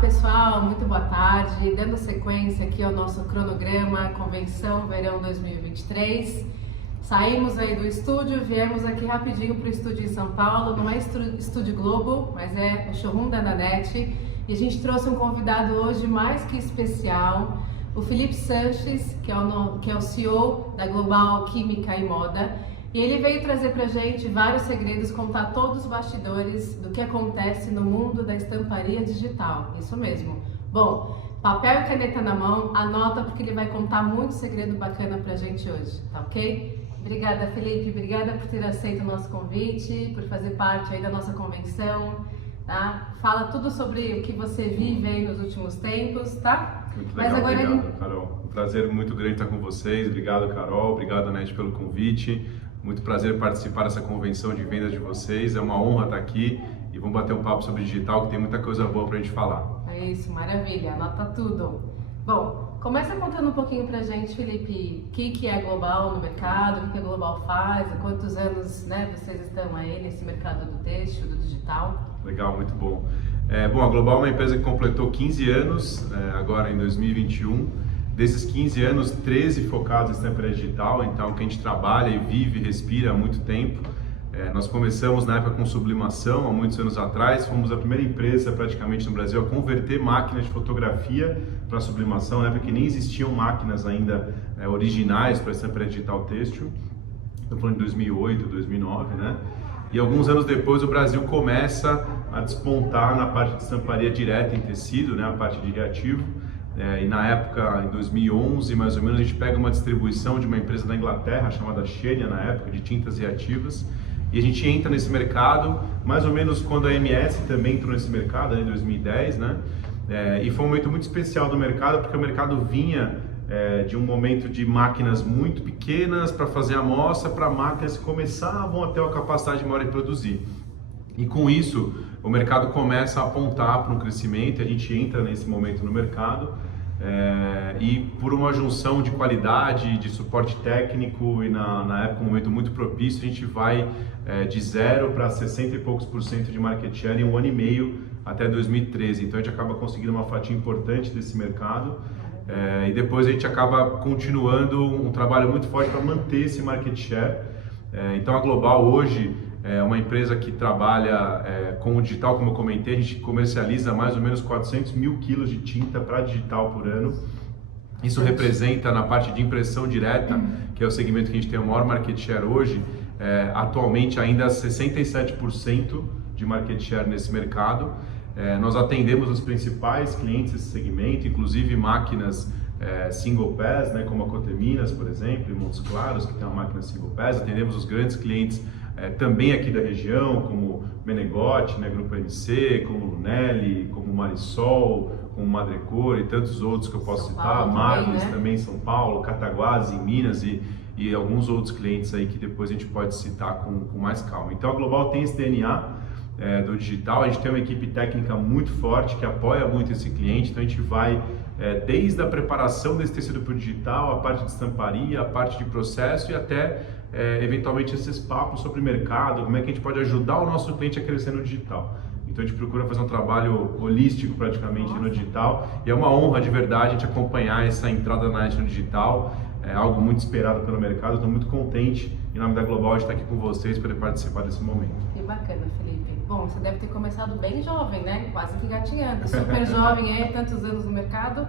pessoal, muito boa tarde. Dando sequência aqui ao nosso cronograma Convenção Verão 2023. Saímos aí do estúdio, viemos aqui rapidinho para o estúdio em São Paulo. Não é Estúdio Globo, mas é o showroom da Nanete. E a gente trouxe um convidado hoje mais que especial, o Felipe Sanches, que é o CEO da Global Química e Moda. E ele veio trazer pra gente vários segredos, contar todos os bastidores do que acontece no mundo da estamparia digital. Isso mesmo. Bom, papel e caneta na mão, anota porque ele vai contar muito segredo bacana pra gente hoje, tá ok? Obrigada, Felipe. Obrigada por ter aceito o nosso convite, por fazer parte aí da nossa convenção, tá? Fala tudo sobre o que você vive aí nos últimos tempos, tá? Muito legal, obrigado, Carol. Um prazer muito grande estar com vocês. Obrigado, Carol. Obrigado, Nanete, pelo convite. Muito prazer participar dessa convenção de vendas de vocês. É uma honra estar aqui e vamos bater um papo sobre digital, que tem muita coisa boa pra gente falar. É isso, maravilha. Anota tudo. Bom, começa contando um pouquinho pra gente, Felipe, o que é a Global no mercado, o que a Global faz, há quantos anos, né, vocês estão aí nesse mercado do têxtil, do digital? Legal, muito bom. Bom, a Global é uma empresa que completou 15 anos, agora em 2021. Desses 15 anos, 13 focados em estamparia digital, então que a gente trabalha e vive e respira há muito tempo. Nós começamos na época com sublimação, há muitos anos atrás, fomos a primeira empresa praticamente no Brasil a converter máquinas de fotografia para sublimação, na época que nem existiam máquinas ainda originais para estamparia digital têxtil. Estou falando de 2008, 2009, né? E alguns anos depois o Brasil começa a despontar na parte de estamparia direta em tecido, né? A parte de reativo. E na época, em 2011, mais ou menos, a gente pega uma distribuição de uma empresa da Inglaterra, chamada Xenia, na época, de tintas reativas, e a gente entra nesse mercado, mais ou menos quando a MS também entrou nesse mercado, em 2010, né? E foi um momento muito especial do mercado, porque o mercado vinha de um momento de máquinas muito pequenas para fazer amostra, para máquinas que começavam a ter uma capacidade maior de produzir. E com isso, o mercado começa a apontar para um crescimento, a gente entra nesse momento no mercado e por uma junção de qualidade, de suporte técnico e na época um momento muito propício, a gente vai de 0 para 60 e poucos % de market share em um ano e meio até 2013. Então a gente acaba conseguindo uma fatia importante desse mercado e depois a gente acaba continuando um trabalho muito forte para manter esse market share. Então a Global hoje é uma empresa que trabalha com o digital, como eu comentei, a gente comercializa mais ou menos 400 mil quilos de tinta para digital por ano. Isso representa na parte de impressão direta, que é o segmento que a gente tem o maior market share hoje, atualmente ainda 67% de market share nesse mercado. Nós atendemos os principais clientes desse segmento, inclusive máquinas single pass, né, como a Coteminas, por exemplo, em Montes Claros, que tem uma máquina single pass. Atendemos os grandes clientes também aqui da região, como Menegote, né, Grupo MC, como Lunelli, como Marisol, como Madrecor e tantos outros que eu posso citar, Marques também em São Paulo, Cataguases em Minas e alguns outros clientes aí que depois a gente pode citar com mais calma. Então a Global tem esse DNA do digital, a gente tem uma equipe técnica muito forte que apoia muito esse cliente, então a gente vai desde a preparação desse tecido para o digital, a parte de estamparia, a parte de processo e até eventualmente esses papos sobre mercado, como é que a gente pode ajudar o nosso cliente a crescer no digital. Então a gente procura fazer um trabalho holístico praticamente no digital e é uma honra de verdade a gente acompanhar essa entrada na net no digital, é algo muito esperado pelo mercado. Estou muito contente em nome da Global de estar aqui com vocês para participar desse momento. Que bacana, Felipe. Bom, você deve ter começado bem jovem, né? Quase que gatinhando, super jovem, tantos anos no mercado.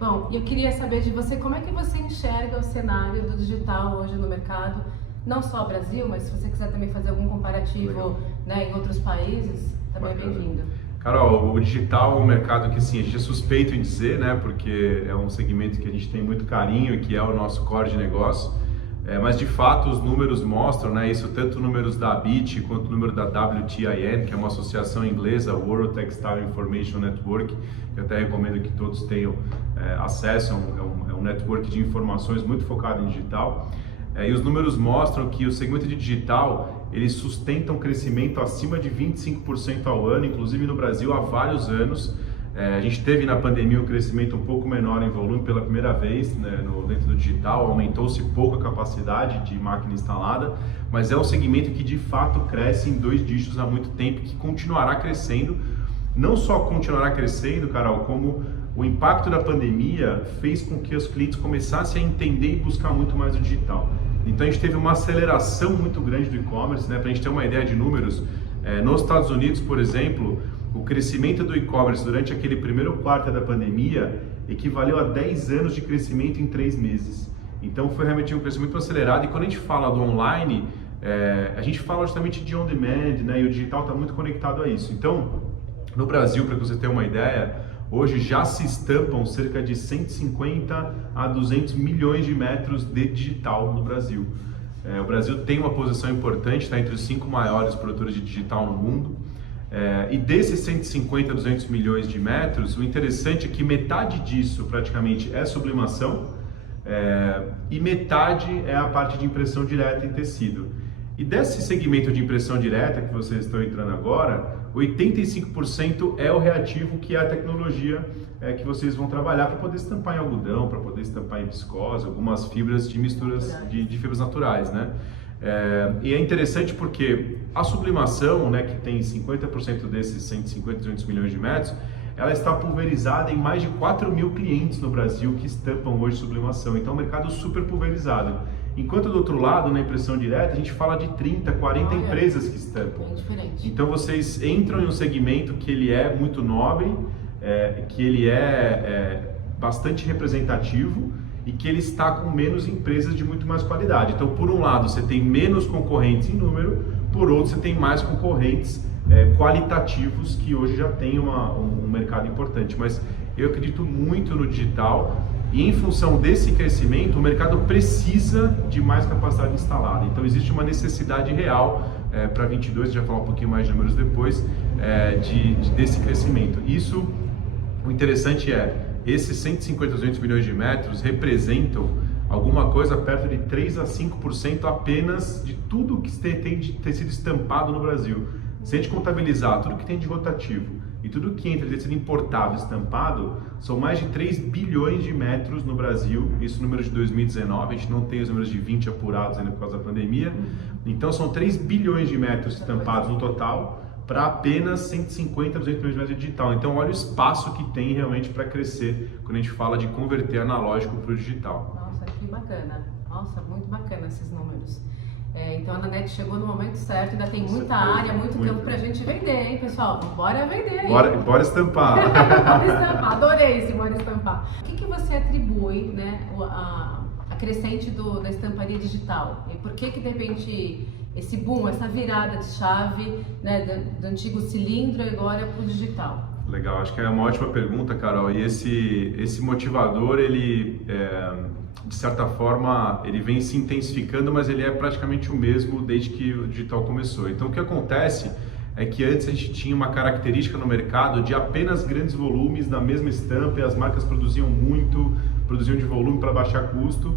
Bom, eu queria saber de você, como é que você enxerga o cenário do digital hoje no mercado, não só Brasil, mas se você quiser também fazer algum comparativo, né, em outros países, também é bem-vindo. Carol, o digital é um mercado que sim, a gente é suspeito em dizer, né, porque é um segmento que a gente tem muito carinho e que é o nosso core de negócio. Mas de fato os números mostram, né, isso tanto números da ABIT quanto o número da WTIN, que é uma associação inglesa, World Textile Information Network, que eu até recomendo que todos tenham acesso, é um network de informações muito focado em digital. E os números mostram que o segmento de digital, ele sustenta um crescimento acima de 25% ao ano, inclusive no Brasil há vários anos. A gente teve na pandemia um crescimento um pouco menor em volume pela primeira vez, né, dentro do digital, aumentou-se pouco a capacidade de máquina instalada, mas é um segmento que de fato cresce em 2 dígitos há muito tempo, que continuará crescendo não só continuará crescendo, Carol, como o impacto da pandemia fez com que os clientes começassem a entender e buscar muito mais o digital. Então a gente teve uma aceleração muito grande do e-commerce, né? Para a gente ter uma ideia de números, nos Estados Unidos, por exemplo, o crescimento do e-commerce durante aquele primeiro quarto da pandemia equivaleu a 10 anos de crescimento em 3 meses. Então foi realmente um crescimento acelerado, e quando a gente fala do online, a gente fala justamente de on-demand, né? E o digital está muito conectado a isso. Então, no Brasil, para que você tenha uma ideia, hoje já se estampam cerca de 150 a 200 milhões de metros de digital no Brasil. O Brasil tem uma posição importante, está entre os 5 maiores produtores de digital no mundo. E desses 150 a 200 milhões de metros, o interessante é que metade disso praticamente é sublimação, e metade é a parte de impressão direta em tecido. E desse segmento de impressão direta que vocês estão entrando agora, 85% é o reativo, que é a tecnologia que vocês vão trabalhar para poder estampar em algodão, para poder estampar em viscose, algumas fibras de misturas de fibras naturais, né? E é interessante porque a sublimação, né, que tem 50% desses 150, 200 milhões de metros, ela está pulverizada em mais de 4 mil clientes no Brasil que estampam hoje sublimação. Então é um mercado super pulverizado. Enquanto do outro lado, na impressão direta, a gente fala de 30, 40 empresas que estampam. É diferente. Então vocês entram em um segmento que ele é muito nobre, que ele é bastante representativo e que ele está com menos empresas de muito mais qualidade. Então, por um lado, você tem menos concorrentes em número, por outro, você tem mais concorrentes qualitativos, que hoje já tem um mercado importante. Mas eu acredito muito no digital, e em função desse crescimento, o mercado precisa de mais capacidade instalada. Então existe uma necessidade real para 22, a gente vai falar um pouquinho mais de números depois, desse crescimento. Isso, o interessante esses 150 a 200 milhões de metros representam alguma coisa perto de 3 a 5% apenas de tudo que tem de tecido estampado no Brasil. Se a gente contabilizar tudo que tem de rotativo e tudo que entra de tecido importado estampado, são mais de 3 bilhões de metros no Brasil, isso número de 2019, a gente não tem os números de 20 apurados ainda por causa da pandemia, então são 3 bilhões de metros estampados no total, para apenas 150 a 200 milhões de metros de digital. Então olha o espaço que tem realmente para crescer quando a gente fala de converter analógico para o digital. Nossa, que bacana. Nossa, muito bacana esses números. Então a Nanete chegou no momento certo, ainda tem muita área, muito campo para a gente vender, hein, pessoal? Bora vender! Bora estampar! Bora estampar, adorei esse bora estampar. O que você atribui, né, a crescente da estamparia digital? E por que de repente esse boom, essa virada de chave, né, do antigo cilindro agora para o digital? Legal, acho que é uma ótima pergunta, Carol. E esse motivador, ele, de certa forma, ele vem se intensificando, mas ele é praticamente o mesmo desde que o digital começou. Então, o que acontece é que antes a gente tinha uma característica no mercado de apenas grandes volumes na mesma estampa, e as marcas produziam muito, produziam de volume para baixar custo,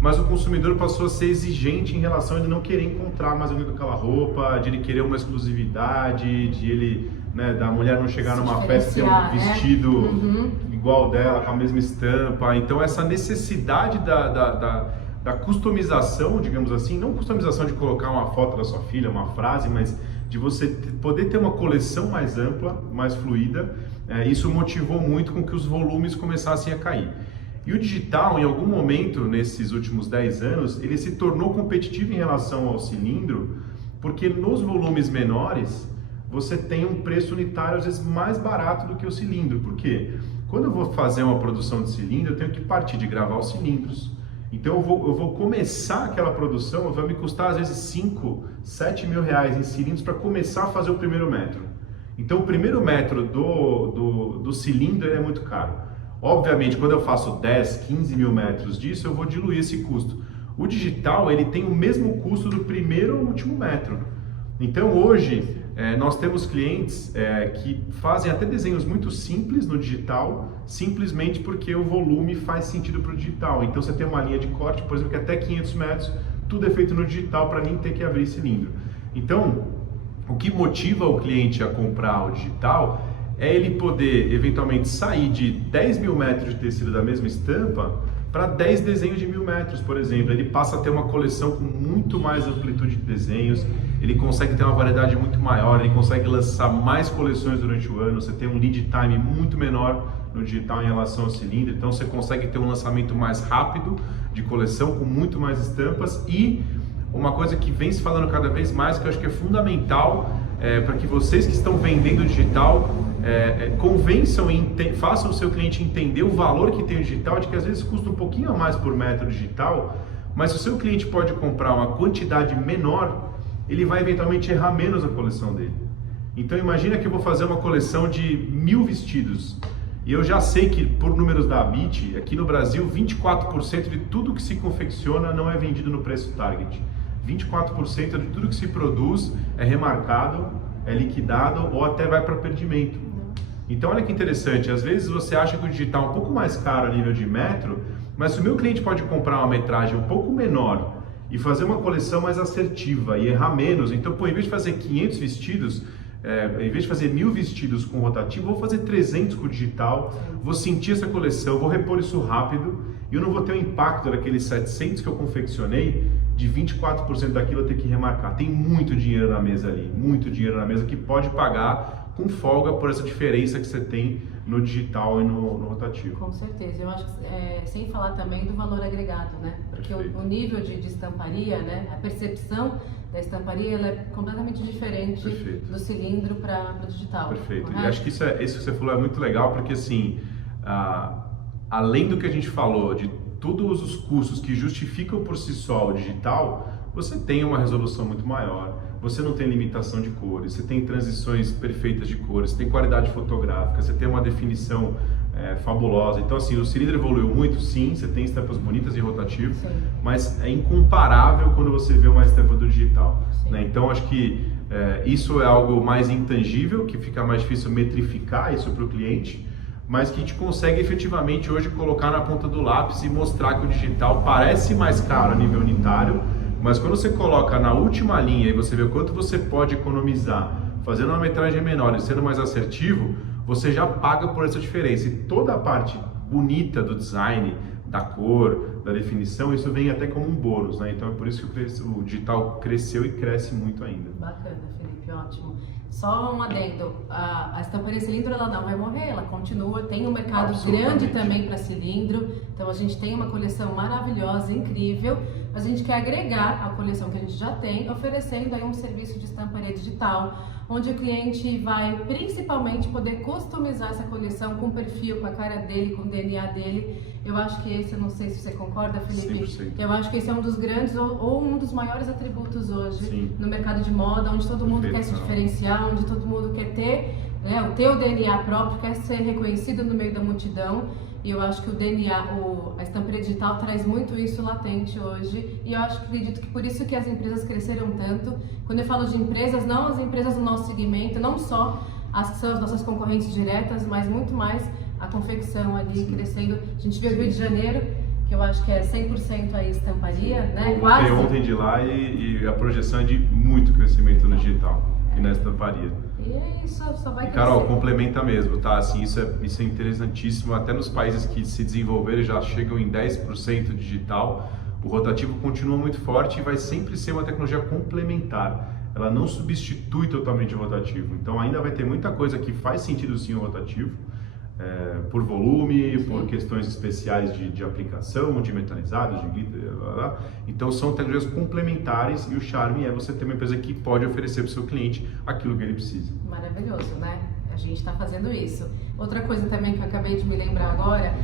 mas o consumidor passou a ser exigente em relação a ele não querer encontrar mais alguém com aquela roupa, de ele querer uma exclusividade, de ele, né, da mulher não chegar numa festa e ter um vestido igual dela, com a mesma estampa. Então essa necessidade da customização, digamos assim, não customização de colocar uma foto da sua filha, uma frase, mas de você poder ter uma coleção mais ampla, mais fluida, isso motivou muito com que os volumes começassem a cair. E o digital, em algum momento nesses últimos 10 anos, ele se tornou competitivo em relação ao cilindro, porque nos volumes menores você tem um preço unitário às vezes mais barato do que o cilindro. Por quê? Quando eu vou fazer uma produção de cilindro, eu tenho que partir de gravar os cilindros. Então eu vou começar aquela produção, vai me custar às vezes 5, 7 mil reais em cilindros para começar a fazer o primeiro metro. Então o primeiro metro do cilindro é muito caro. Obviamente, quando eu faço 10, 15 mil metros disso, eu vou diluir esse custo. O digital, ele tem o mesmo custo do primeiro ao último metro. Então, hoje, nós temos clientes que fazem até desenhos muito simples no digital, simplesmente porque o volume faz sentido para o digital. Então, você tem uma linha de corte, por exemplo, que até 500 metros, tudo é feito no digital para nem ter que abrir cilindro. Então, o que motiva o cliente a comprar o digital é ele poder, eventualmente, sair de 10 mil metros de tecido da mesma estampa para 10 desenhos de 1000 metros, por exemplo. Ele passa a ter uma coleção com muito mais amplitude de desenhos, ele consegue ter uma variedade muito maior, ele consegue lançar mais coleções durante o ano, você tem um lead time muito menor no digital em relação ao cilindro, então você consegue ter um lançamento mais rápido de coleção, com muito mais estampas. E uma coisa que vem se falando cada vez mais, que eu acho que é fundamental para que vocês que estão vendendo digital convençam e façam o seu cliente entender o valor que tem o digital, de que às vezes custa um pouquinho a mais por metro digital, mas se o seu cliente pode comprar uma quantidade menor, ele vai eventualmente errar menos a coleção dele. Então imagina que eu vou fazer uma coleção de 1000 vestidos, e eu já sei que, por números da Abit, aqui no Brasil, 24% de tudo que se confecciona não é vendido no preço target. 24% de tudo que se produz é remarcado, é liquidado ou até vai para perdimento. Então olha que interessante, às vezes você acha que o digital é um pouco mais caro a nível de metro, mas se o meu cliente pode comprar uma metragem um pouco menor e fazer uma coleção mais assertiva e errar menos, então, pô, em vez de fazer 500 vestidos, em vez de fazer 1000 vestidos com rotativo, vou fazer 300 com digital, vou sentir essa coleção, vou repor isso rápido e eu não vou ter o impacto daqueles 700 que eu confeccionei, de 24% daquilo eu ter que remarcar. Tem muito dinheiro na mesa ali, muito dinheiro na mesa que pode pagar com folga por essa diferença que você tem no digital e no rotativo. Com certeza, eu acho que sem falar também do valor agregado, né? Porque o nível de estamparia, né? A percepção da estamparia, ela é completamente diferente do cilindro para o digital. Perfeito. Correto? E acho que isso que você falou é muito legal, porque assim, além do que a gente falou, de todos os custos que justificam por si só o digital, você tem uma resolução muito maior, você não tem limitação de cores, você tem transições perfeitas de cores, você tem qualidade fotográfica, você tem uma definição fabulosa. Então assim, o cilindro evoluiu muito, sim, você tem estampas bonitas e rotativo, sim, mas é incomparável quando você vê uma estampa do digital, né? Então acho que isso é algo mais intangível, que fica mais difícil metrificar isso para o cliente, mas que a gente consegue efetivamente hoje colocar na ponta do lápis e mostrar que o digital parece mais caro a nível unitário, mas quando você coloca na última linha e você vê o quanto você pode economizar fazendo uma metragem menor e sendo mais assertivo, você já paga por essa diferença. E toda a parte bonita do design, da cor, da definição, isso vem até como um bônus, né? Então é por isso que o digital cresceu e cresce muito ainda. Bacana, Felipe, ótimo. Só um adendo, a estamparia cilindro ela não vai morrer, ela continua, tem um mercado grande também para cilindro, então a gente tem uma coleção maravilhosa, incrível, mas a gente quer agregar a coleção que a gente já tem, oferecendo aí um serviço de estamparia digital, onde o cliente vai principalmente poder customizar essa coleção com o perfil, com a cara dele, com o DNA dele. Eu acho que esse, eu não sei se você concorda, Felipe, 100%. Eu acho que esse é um dos grandes ou um dos maiores atributos hoje no mercado de moda, onde todo mundo quer se diferenciar, onde todo mundo quer ter, né, o teu DNA próprio, quer ser reconhecido no meio da multidão. E eu acho que o DNA, a estamparia digital traz muito isso latente hoje, e eu acredito que por isso que as empresas cresceram tanto. Quando eu falo de empresas, não as empresas do nosso segmento, não só as que são as nossas concorrentes diretas, mas muito mais a confecção ali crescendo. A gente viu o Rio de Janeiro, que eu acho que é 100% aí estamparia, né? Eu voltei ontem de lá e a projeção é de muito crescimento no digital e na estamparia. E é isso, só vai crescer. Carol, complementa mesmo, tá? Assim, isso é interessantíssimo. Até nos países que se desenvolveram já chegam em 10% digital. O rotativo continua muito forte e vai sempre ser uma tecnologia complementar. Ela não substitui totalmente o rotativo. Então ainda vai ter muita coisa que faz sentido sim o rotativo, por volume, por questões especiais de aplicação, de metalizados, de glitter, blá, blá. Então são tecnologias complementares e o charme é você ter uma empresa que pode oferecer para o seu cliente aquilo que ele precisa. Maravilhoso, né? A gente está fazendo isso. Outra coisa também que eu acabei de me lembrar agora,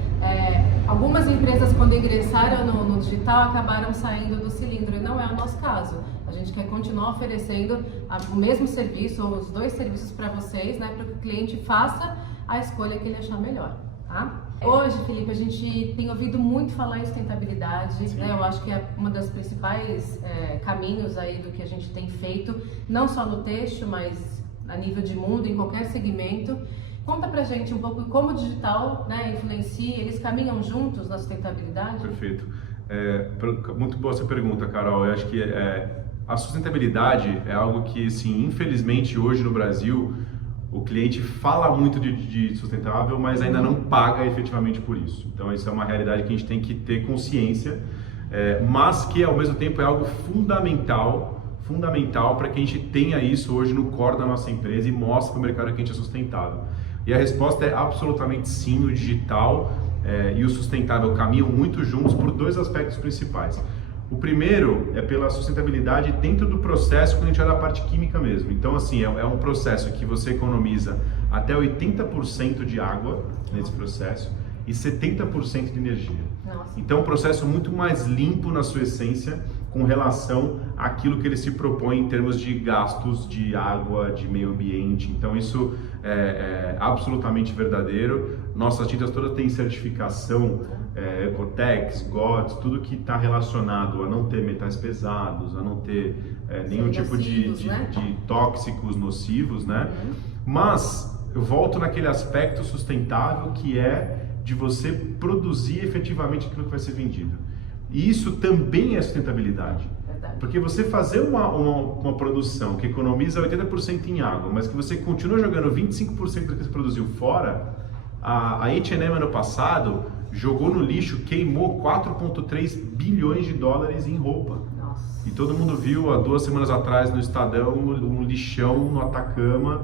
algumas empresas quando ingressaram no digital acabaram saindo do cilindro, e não é o nosso caso. A gente quer continuar oferecendo o mesmo serviço, ou os dois serviços para vocês, né, para que o cliente faça a escolha que ele achar melhor, tá? Hoje, Felipe, a gente tem ouvido muito falar em sustentabilidade, né? Eu acho que é uma das principais caminhos aí do que a gente tem feito, não só no têxtil, mas a nível de mundo, em qualquer segmento. Conta pra gente um pouco como o digital, né, influencia, eles caminham juntos na sustentabilidade? Perfeito. Muito boa essa pergunta, Carol. Eu acho que a sustentabilidade é algo que, assim, infelizmente, hoje no Brasil, o cliente fala muito de sustentável, mas ainda não paga efetivamente por isso. Então, isso é uma realidade que a gente tem que ter consciência, mas que, ao mesmo tempo, é algo fundamental fundamental para que a gente tenha isso hoje no core da nossa empresa e mostre para o mercado que a gente é sustentável. E a resposta é absolutamente sim, o digital e o sustentável caminham muito juntos por dois aspectos principais. O primeiro é pela sustentabilidade dentro do processo, quando a gente olha a parte química mesmo. Então, assim, é um processo que você economiza até 80% de água nesse processo e 70% de energia. Nossa. Então, é um processo muito mais limpo na sua essência com relação àquilo que ele se propõe em termos de gastos de água, de meio ambiente. Então, isso é absolutamente verdadeiro. Nossas tintas todas têm certificação Ecotex, GOTS, tudo que está relacionado a não ter metais pesados, a não ter nenhum tipo de tóxicos nocivos, né? Mas eu volto naquele aspecto sustentável que é de você produzir efetivamente aquilo que vai ser vendido. E isso também é sustentabilidade. Verdade. Porque você fazer uma produção que economiza 80% em água, mas que você continua jogando 25% do que você produziu fora, a H&M ano passado jogou no lixo, queimou 4,3 bilhões de dólares em roupa. Nossa. E todo mundo viu há 2 semanas atrás no Estadão um lixão no Atacama,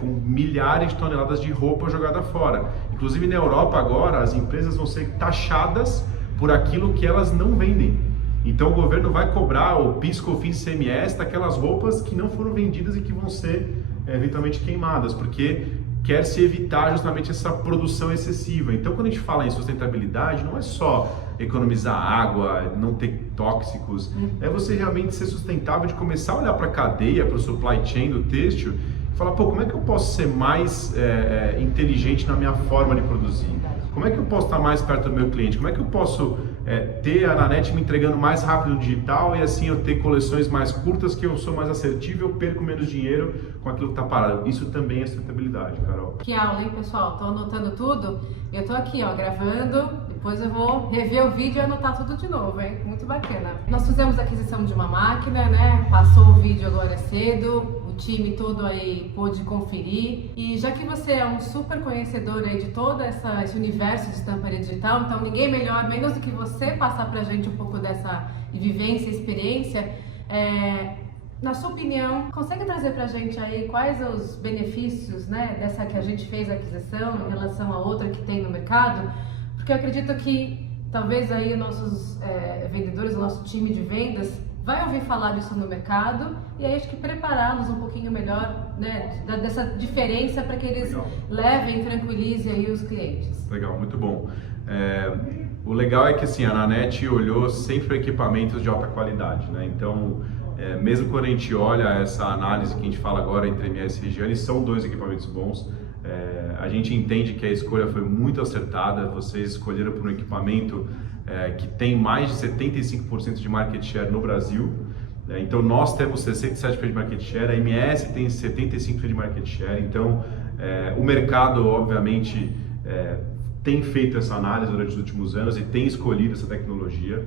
com milhares de toneladas de roupa jogada fora. Inclusive na Europa agora as empresas vão ser taxadas por aquilo que elas não vendem. Então o governo vai cobrar o PIS, COFINS, ICMS daquelas roupas que não foram vendidas e que vão ser eventualmente queimadas, porque quer se evitar justamente essa produção excessiva. Então quando a gente fala em sustentabilidade, não é só economizar água, não ter tóxicos, é você realmente ser sustentável, de começar a olhar para a cadeia, para o supply chain do têxtil, falar, pô, como é que eu posso ser mais inteligente na minha forma de produzir? Como é que eu posso estar mais perto do meu cliente? Como é que eu posso ter a Nanete me entregando mais rápido no digital e assim eu ter coleções mais curtas, que eu sou mais assertivo, eu perco menos dinheiro com aquilo que está parado? Isso também é sustentabilidade, Carol. Que aula, hein, pessoal? Tô anotando tudo. Eu tô aqui, ó, gravando. Depois eu vou rever o vídeo e anotar tudo de novo, hein? Muito bacana. Nós fizemos a aquisição de uma máquina, né? Passou o vídeo agora cedo. O time todo aí pôde conferir. E já que você é um super conhecedor aí de todo esse universo de estamparia digital, então ninguém melhor, menos do que você, passar pra gente um pouco dessa vivência, experiência. Na sua opinião, consegue trazer pra gente aí quais os benefícios, né, dessa que a gente fez a aquisição em relação a outra que tem no mercado? Porque eu acredito que talvez aí nossos vendedores, o nosso time de vendas vai ouvir falar disso no mercado e aí acho que prepará-los um pouquinho melhor, né, dessa diferença para que eles levem, tranquilizem aí os clientes. Legal, muito bom. O legal é que assim, a Nanete olhou sempre equipamentos de alta qualidade, né? Então, mesmo quando a gente olha essa análise que a gente fala agora entre MS e Regiane, são 2 equipamentos bons. A gente entende que a escolha foi muito acertada. Vocês escolheram por um equipamento que tem mais de 75% de market share no Brasil. Então nós temos 67% de market share, a MS tem 75% de market share. Então o mercado obviamente tem feito essa análise durante os últimos anos e tem escolhido essa tecnologia.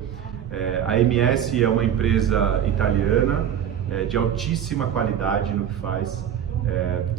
A MS é uma empresa italiana de altíssima qualidade no que faz,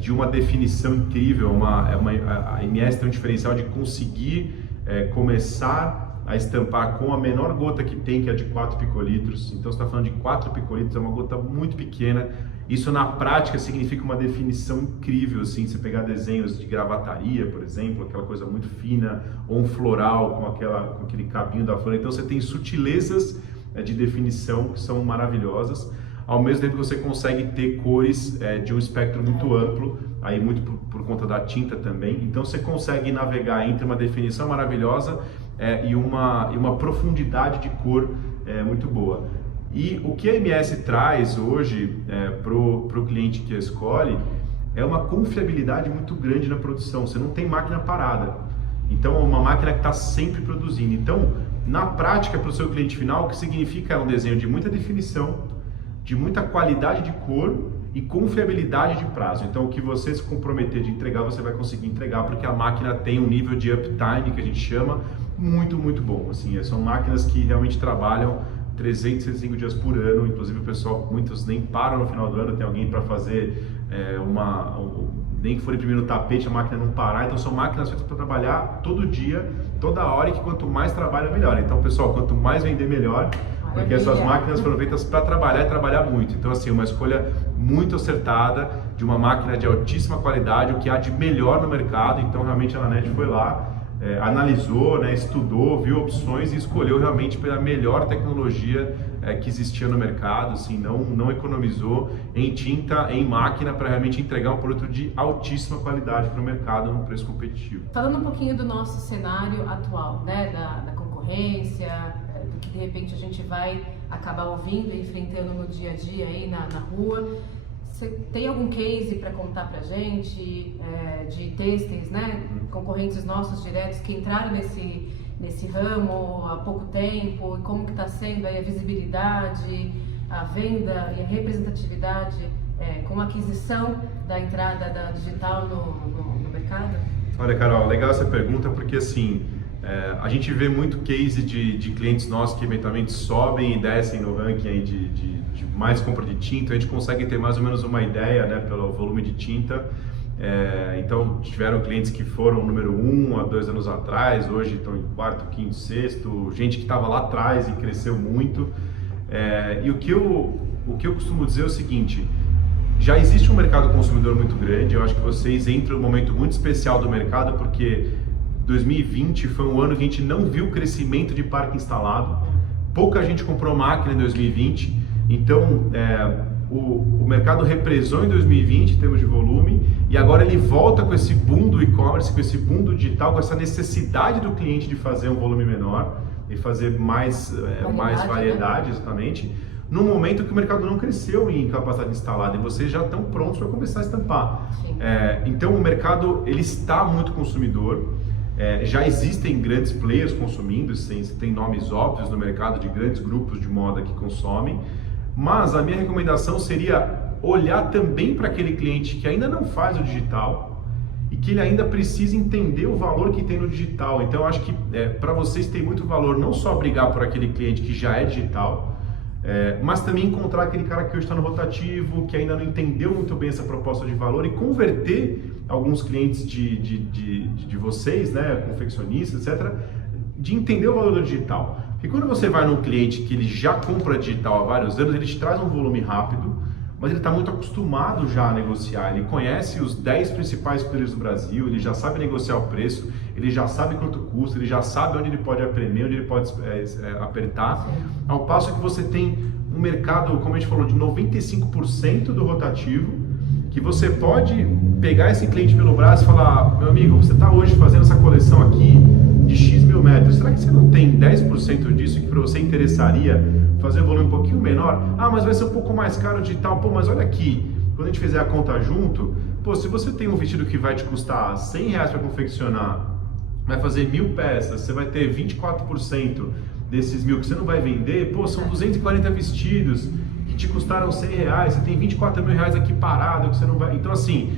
de uma definição incrível. A MS tem um diferencial de conseguir começar a estampar com a menor gota que tem, que é de 4 picolitros. Então você está falando de 4 picolitros, é uma gota muito pequena. Isso na prática significa uma definição incrível, assim, você pegar desenhos de gravataria, por exemplo, aquela coisa muito fina, ou um floral com aquele cabinho da flor. Então você tem sutilezas de definição que são maravilhosas, ao mesmo tempo que você consegue ter cores de um espectro muito amplo, aí muito por conta da tinta também. Então você consegue navegar entre uma definição maravilhosa e uma profundidade de cor muito boa. E o que a MS traz hoje para o cliente que a escolhe é uma confiabilidade muito grande na produção. Você não tem máquina parada, então é uma máquina que está sempre produzindo. Então, na prática, para o seu cliente final, o que significa um desenho de muita definição, de muita qualidade de cor e confiabilidade de prazo. Então, o que você se comprometer de entregar, você vai conseguir entregar, porque a máquina tem um nível de uptime, que a gente chama, muito, muito bom. Assim, são máquinas que realmente trabalham 365 dias por ano. Inclusive o pessoal, muitos nem param no final do ano, tem alguém para fazer nem que for imprimir no tapete, a máquina não parar. Então são máquinas feitas para trabalhar todo dia, toda hora, e que quanto mais trabalha, melhor. Então, pessoal, quanto mais vender, melhor. Porque essas máquinas foram feitas para trabalhar e trabalhar muito. Então, assim, uma escolha muito acertada de uma máquina de altíssima qualidade, o que há de melhor no mercado. Então, realmente, a Nanete foi lá, analisou, né, estudou, viu opções e escolheu realmente pela melhor tecnologia que existia no mercado. Assim, não economizou em tinta, em máquina, para realmente entregar um produto de altíssima qualidade para o mercado num preço competitivo. Falando um pouquinho do nosso cenário atual, né, da concorrência, do que de repente a gente vai acabar ouvindo e enfrentando no dia a dia aí na rua. Você tem algum case para contar para a gente de têxteis, né, concorrentes nossos diretos que entraram nesse ramo há pouco tempo, e como que está sendo aí a visibilidade, a venda e a representatividade com a aquisição da entrada da digital no mercado? Olha, Carol, legal essa pergunta, porque assim, a gente vê muito case de clientes nossos que eventualmente sobem e descem no ranking aí de mais compra de tinta. A gente consegue ter mais ou menos uma ideia, né, pelo volume de tinta. Então, tiveram clientes que foram número 1 há 2 anos atrás, hoje estão em 4º, 5º, 6º, gente que estava lá atrás e cresceu muito. E o que eu costumo dizer é o seguinte: já existe um mercado consumidor muito grande. Eu acho que vocês entram num momento muito especial do mercado, porque 2020 foi um ano que a gente não viu crescimento de parque instalado, pouca gente comprou máquina em 2020, então o mercado represou em 2020 em termos de volume, e agora ele volta com esse boom do e-commerce, com esse boom do digital, com essa necessidade do cliente de fazer um volume menor e fazer mais variedade, né? Exatamente, no momento que o mercado não cresceu em capacidade instalada e vocês já estão prontos para começar a estampar. Então o mercado ele está muito consumidor. Já existem grandes players consumindo, você tem nomes óbvios no mercado de grandes grupos de moda que consomem, mas a minha recomendação seria olhar também para aquele cliente que ainda não faz o digital e que ele ainda precisa entender o valor que tem no digital. Então eu acho que para vocês tem muito valor não só brigar por aquele cliente que já é digital, mas também encontrar aquele cara que hoje está no rotativo, que ainda não entendeu muito bem essa proposta de valor, e converter alguns clientes de vocês, né, confeccionistas, etc., de entender o valor do digital. Porque quando você vai num cliente que ele já compra digital há vários anos, ele te traz um volume rápido, mas ele está muito acostumado já a negociar. Ele conhece os 10 principais players do Brasil, ele já sabe negociar o preço, ele já sabe quanto custa, ele já sabe onde ele pode aprender, onde ele pode apertar. Ao passo que você tem um mercado, como a gente falou, de 95% do rotativo, que você pode pegar esse cliente pelo braço e falar: meu amigo, você está hoje fazendo essa coleção aqui de X mil metros, será que você não tem 10% disso que para você interessaria fazer um volume um pouquinho menor? Ah, mas vai ser um pouco mais caro digital. Pô, mas olha aqui, quando a gente fizer a conta junto, pô, se você tem um vestido que vai te custar R$100 para confeccionar, vai fazer 1.000 peças, você vai ter 24% desses 1.000 que você não vai vender, pô, são 240 vestidos que te custaram R$100, você tem R$24.000 aqui parado que você não vai... Então, assim,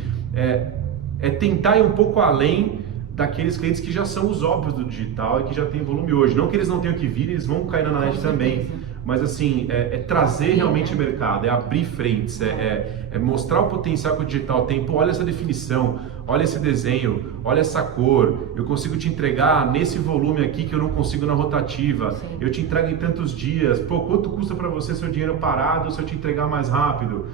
tentar ir um pouco além daqueles clientes que já são os óbvios do digital e que já tem volume hoje. Não que eles não tenham que vir, eles vão cair na net também. Mas assim, trazer realmente o mercado, abrir frentes, mostrar o potencial que o digital tem. Pô, olha essa definição, olha esse desenho, olha essa cor, eu consigo te entregar nesse volume aqui que eu não consigo na rotativa. Sim. Eu te entrego em tantos dias. Pô, quanto custa para você seu dinheiro parado se eu te entregar mais rápido?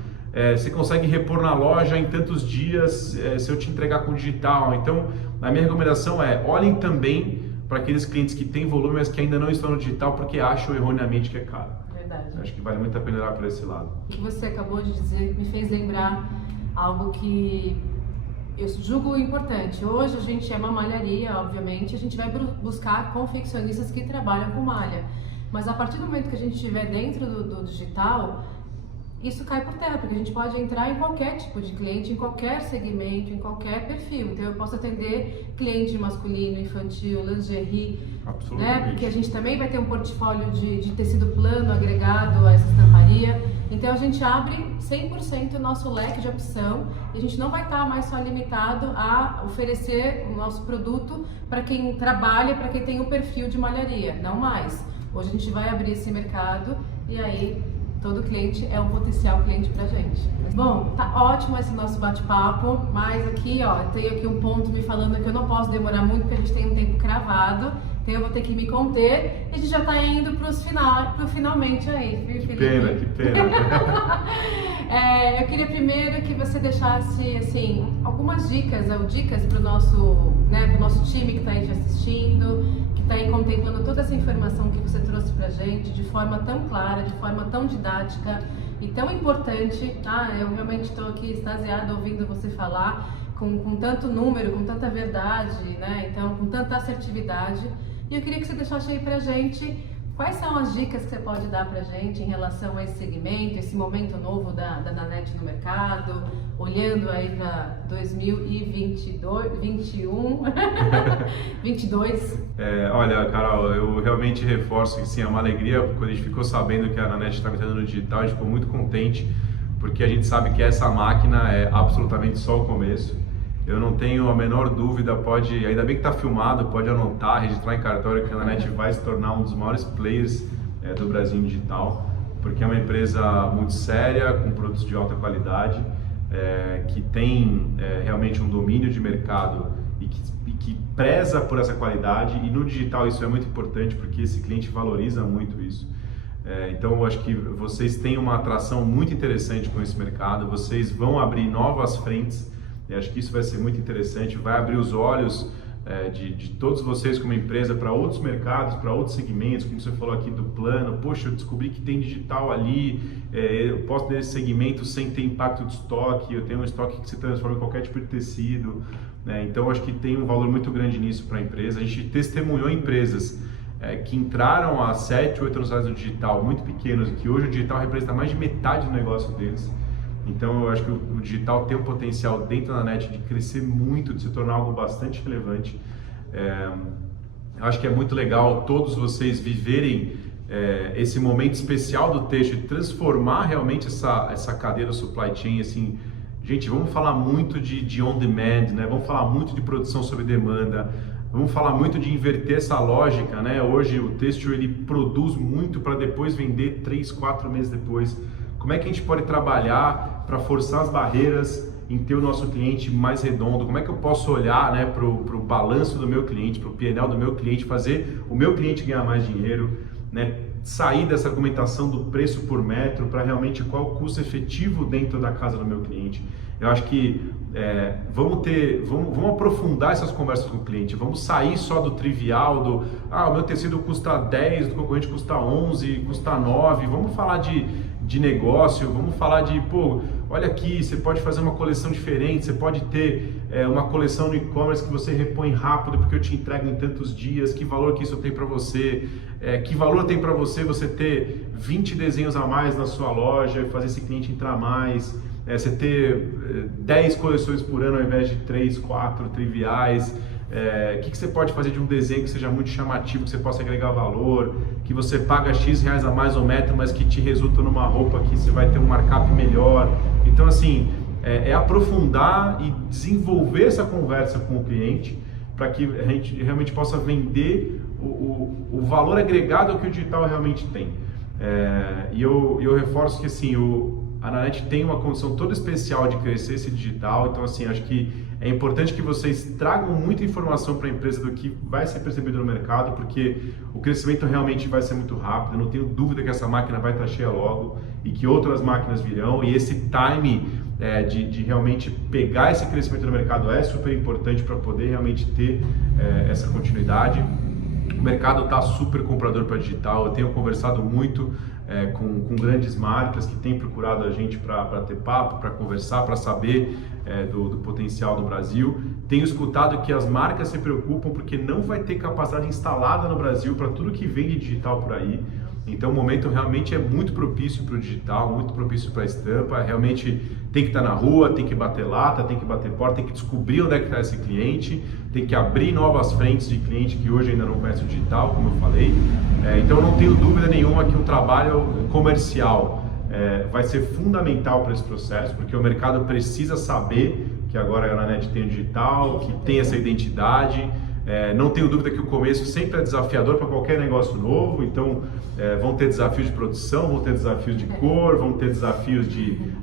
Você consegue repor na loja em tantos dias se eu te entregar com digital. Então, a minha recomendação olhem também para aqueles clientes que têm volume, mas que ainda não estão no digital porque acham erroneamente que é caro. Verdade. Acho que vale muito a pena olhar por esse lado. O que você acabou de dizer me fez lembrar algo que eu julgo importante. Hoje a gente é uma malharia, obviamente, a gente vai buscar confeccionistas que trabalham com malha. Mas a partir do momento que a gente estiver dentro do digital, isso cai por terra, porque a gente pode entrar em qualquer tipo de cliente, em qualquer segmento, em qualquer perfil. Então eu posso atender cliente masculino, infantil, lingerie, né? Porque a gente também vai ter um portfólio de tecido plano agregado a essa estamparia. Então a gente abre 100% o nosso leque de opção e a gente não vai estar mais só limitado a oferecer o nosso produto para quem trabalha, para quem tem um perfil de malharia, não mais. Hoje a gente vai abrir esse mercado e aí todo cliente é um potencial cliente pra gente. Bom, tá ótimo esse nosso bate-papo, mas aqui, ó, tem aqui um ponto me falando que eu não posso demorar muito porque a gente tem um tempo cravado. Então eu vou ter que me conter e a gente já está indo para o finalmente aí, viu, Felipe? Que pena. Eu queria primeiro que você deixasse assim, algumas dicas para o nosso time que está aí te assistindo, que está aí contemplando toda essa informação que você trouxe para a gente de forma tão clara, de forma tão didática e tão importante, tá? Eu realmente estou aqui extasiada ouvindo você falar com tanto número, com tanta verdade, né? Então, com tanta assertividade. E eu queria que você deixasse aí pra gente quais são as dicas que você pode dar pra gente em relação a esse segmento, esse momento novo da NANET no mercado, olhando aí para 2022, 21, 22. Olha, Carol, eu realmente reforço que sim, é uma alegria quando a gente ficou sabendo que a NANET está entrando no digital, a gente ficou muito contente, porque a gente sabe que essa máquina é absolutamente só o começo. Eu não tenho a menor dúvida, ainda bem que está filmado, pode anotar, registrar em cartório que a NANET vai se tornar um dos maiores players do Brasil em digital, porque é uma empresa muito séria, com produtos de alta qualidade, que tem realmente um domínio de mercado e que preza por essa qualidade, e no digital isso é muito importante porque esse cliente valoriza muito isso. Então eu acho que vocês têm uma atração muito interessante com esse mercado, vocês vão abrir novas frentes. Eu acho que isso vai ser muito interessante, vai abrir os olhos de todos vocês como empresa para outros mercados, para outros segmentos, como você falou aqui do plano. Poxa, eu descobri que tem digital ali, eu posso ter esse segmento sem ter impacto de estoque, eu tenho um estoque que se transforma em qualquer tipo de tecido, né? Então eu acho que tem um valor muito grande nisso para a empresa. A gente testemunhou empresas que entraram há 7, 8 anos atrás no digital, muito pequenos, e que hoje o digital representa mais de metade do negócio deles. Então eu acho que o digital tem um potencial dentro da NANET de crescer muito, de se tornar algo bastante relevante. Eu acho que é muito legal todos vocês viverem esse momento especial do texto, de transformar realmente essa cadeia da supply chain. Assim, gente, vamos falar muito de on demand, né? Vamos falar muito de produção sob demanda, vamos falar muito de inverter essa lógica, né? Hoje o têxtil ele produz muito para depois vender 3, 4 meses depois. Como é que a gente pode trabalhar para forçar as barreiras em ter o nosso cliente mais redondo? Como é que eu posso olhar, né, para o balanço do meu cliente, para o P&L do meu cliente, fazer o meu cliente ganhar mais dinheiro, né? Sair dessa argumentação do preço por metro para realmente qual o custo efetivo dentro da casa do meu cliente. Eu acho que vamos aprofundar essas conversas com o cliente, vamos sair só do trivial, o meu tecido custa 10, do concorrente custa 11, custa 9, vamos falar de negócio, vamos falar olha aqui, você pode fazer uma coleção diferente, você pode ter uma coleção no e-commerce que você repõe rápido porque eu te entrego em tantos dias, que valor que isso tem para você, que valor tem para você ter 20 desenhos a mais na sua loja e fazer esse cliente entrar mais, você ter 10 coleções por ano ao invés de 3, 4 triviais. O que você pode fazer de um desenho que seja muito chamativo, que você possa agregar valor, que você paga X reais a mais ao metro, mas que te resulta numa roupa que você vai ter um markup melhor. Então assim, aprofundar e desenvolver essa conversa com o cliente para que a gente realmente possa vender o valor agregado que o digital realmente tem. E eu reforço que assim, a NANET tem uma condição toda especial de crescer esse digital, então assim, acho que é importante que vocês tragam muita informação para a empresa do que vai ser percebido no mercado, porque o crescimento realmente vai ser muito rápido, eu não tenho dúvida que essa máquina vai estar cheia logo e que outras máquinas virão, e esse time de realmente pegar esse crescimento no mercado é super importante para poder realmente ter essa continuidade. O mercado está super comprador para digital, eu tenho conversado muito com grandes marcas que têm procurado a gente para ter papo, para conversar, para saber do potencial do Brasil. Tenho escutado que as marcas se preocupam porque não vai ter capacidade instalada no Brasil para tudo que vem de digital por aí. Então o momento realmente é muito propício para o digital, muito propício para a estampa, realmente tem que estar na rua, tem que bater lata, tem que bater porta, tem que descobrir onde é que está esse cliente, tem que abrir novas frentes de cliente que hoje ainda não conhece o digital, como eu falei. Então não tenho dúvida nenhuma que o trabalho comercial vai ser fundamental para esse processo, porque o mercado precisa saber que agora a NANET tem o digital, que tem essa identidade. Não tenho dúvida que o começo sempre é desafiador para qualquer negócio novo, então vão ter desafios de produção, vão ter desafios de cor, vão ter desafios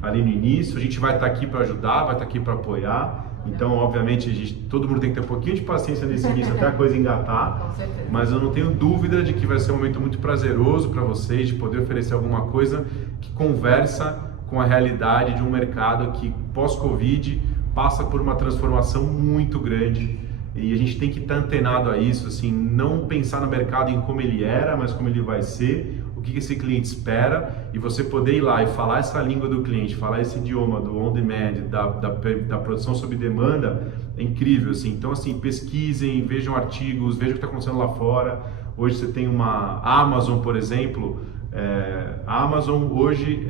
ali no início. A gente vai estar aqui para ajudar, vai estar aqui para apoiar, Então, obviamente, todo mundo tem que ter um pouquinho de paciência nesse início até a coisa engatar. Com certeza. Mas eu não tenho dúvida de que vai ser um momento muito prazeroso para vocês, de poder oferecer alguma coisa que conversa com a realidade de um mercado que, pós-Covid, passa por uma transformação muito grande. E a gente tem que estar antenado a isso, assim, não pensar no mercado em como ele era, mas como ele vai ser, o que esse cliente espera, e você poder ir lá e falar essa língua do cliente, falar esse idioma do on-demand, da produção sob demanda, é incrível, assim. Então, assim, pesquisem, vejam artigos, vejam o que está acontecendo lá fora. Hoje você tem uma Amazon, por exemplo, a Amazon hoje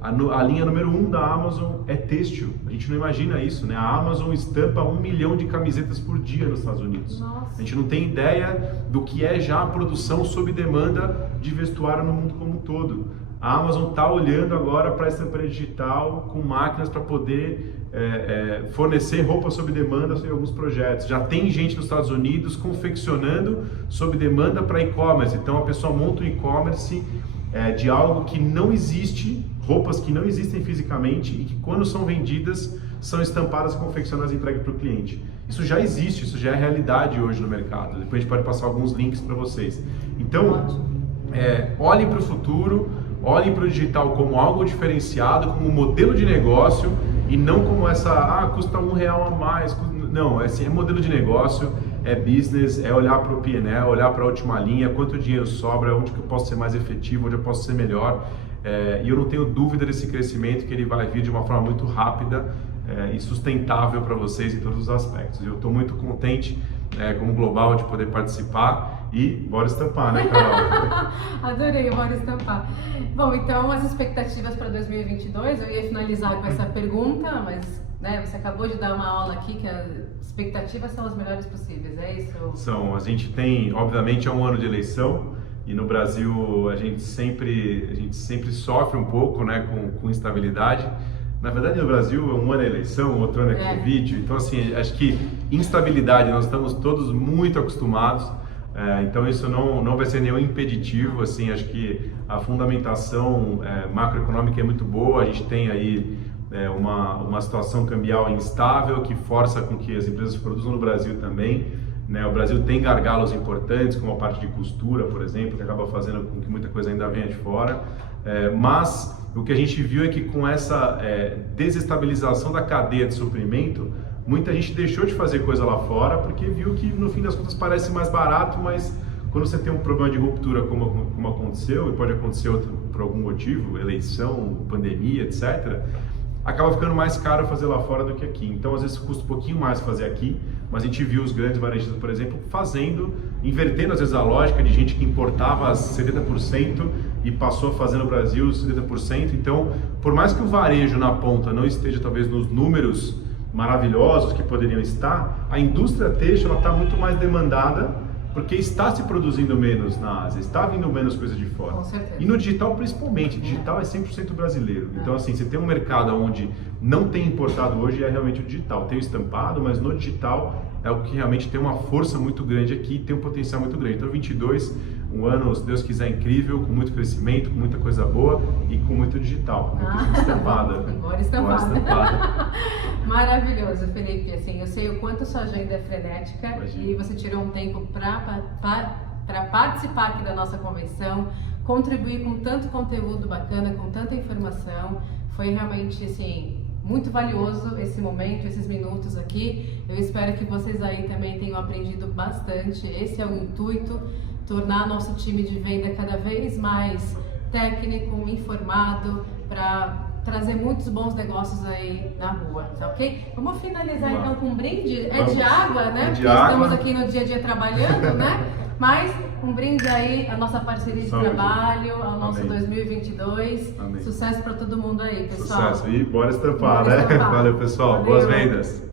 a linha número 1 da Amazon é têxtil. A gente não imagina isso, né? A Amazon estampa 1 milhão de camisetas por dia nos Estados Unidos. Nossa. A gente não tem ideia do que é já a produção sob demanda de vestuário no mundo como um todo. A Amazon está olhando agora para a estamparia digital com máquinas para poder fornecer roupa sob demanda em alguns projetos. Já tem gente nos Estados Unidos confeccionando sob demanda para e-commerce. Então a pessoa monta um e-commerce de algo que não existe, roupas que não existem fisicamente e que quando são vendidas são estampadas, confeccionadas e entregues para o cliente. Isso já existe, isso já é realidade hoje no mercado. Depois a gente pode passar alguns links para vocês. Então, olhem para o futuro, olhem para o digital como algo diferenciado, como um modelo de negócio e não como custa R$1 a mais. Não, é modelo de negócio, é business, é olhar para o P&L, olhar para a última linha, quanto dinheiro sobra, onde que eu posso ser mais efetivo, onde eu posso ser melhor. E eu não tenho dúvida desse crescimento, que ele vai vir de uma forma muito rápida e sustentável para vocês em todos os aspectos. Eu estou muito contente como Global de poder participar e bora estampar, né, Carol? Adorei, bora estampar. Bom, então as expectativas para 2022, eu ia finalizar com essa pergunta, mas você acabou de dar uma aula aqui que as expectativas são as melhores possíveis, é isso? São, a gente tem, obviamente é um ano de eleição e no Brasil a gente sempre sofre um pouco, né, com instabilidade. Na verdade no Brasil um ano é eleição, outro ano é Covid, então assim, acho que instabilidade nós estamos todos muito acostumados. Então isso não vai ser nenhum impeditivo, assim, acho que a fundamentação macroeconômica é muito boa, a gente tem aí uma situação cambial instável que força com que as empresas produzam no Brasil também, né? O Brasil tem gargalos importantes, como a parte de costura, por exemplo, que acaba fazendo com que muita coisa ainda venha de fora, mas o que a gente viu é que com essa desestabilização da cadeia de suprimento, muita gente deixou de fazer coisa lá fora porque viu que no fim das contas parece mais barato, mas quando você tem um problema de ruptura como aconteceu, e pode acontecer por algum motivo, eleição, pandemia, etc., acaba ficando mais caro fazer lá fora do que aqui. Então, às vezes, custa um pouquinho mais fazer aqui, mas a gente viu os grandes varejistas, por exemplo, invertendo às vezes a lógica de gente que importava 70% e passou a fazer no Brasil 70%. Então, por mais que o varejo na ponta não esteja talvez nos números maravilhosos que poderiam estar, a indústria têxtil está muito mais demandada porque está se produzindo menos na Ásia, está vindo menos coisa de fora. Com certeza. E no digital principalmente, digital é 100% brasileiro. Então assim, você tem um mercado onde não tem importado hoje, é realmente o digital. Tem o estampado, mas no digital é o que realmente tem uma força muito grande aqui, tem um potencial muito grande. Então 22, um ano, se Deus quiser, incrível, com muito crescimento, com muita coisa boa e com muito digital, com muita estampada. Agora estampada. Maravilhoso, Felipe. Assim, eu sei o quanto sua agenda é frenética. Imagina. E você tirou um tempo para participar aqui da nossa convenção, contribuir com tanto conteúdo bacana, com tanta informação. Foi realmente, assim, muito valioso esse momento, esses minutos aqui. Eu espero que vocês aí também tenham aprendido bastante. Esse é o intuito, tornar nosso time de venda cada vez mais técnico, informado, para trazer muitos bons negócios aí na rua, tá ok? Vamos finalizar então com um brinde. Vamos. De água, né? Porque estamos aqui no dia a dia trabalhando, né? Mas um brinde aí à nossa parceria de trabalho, ao nosso 2022. Amém. Sucesso para todo mundo aí, pessoal. Sucesso e bora estampar, né? Valeu, pessoal. Valeu. Boas vendas.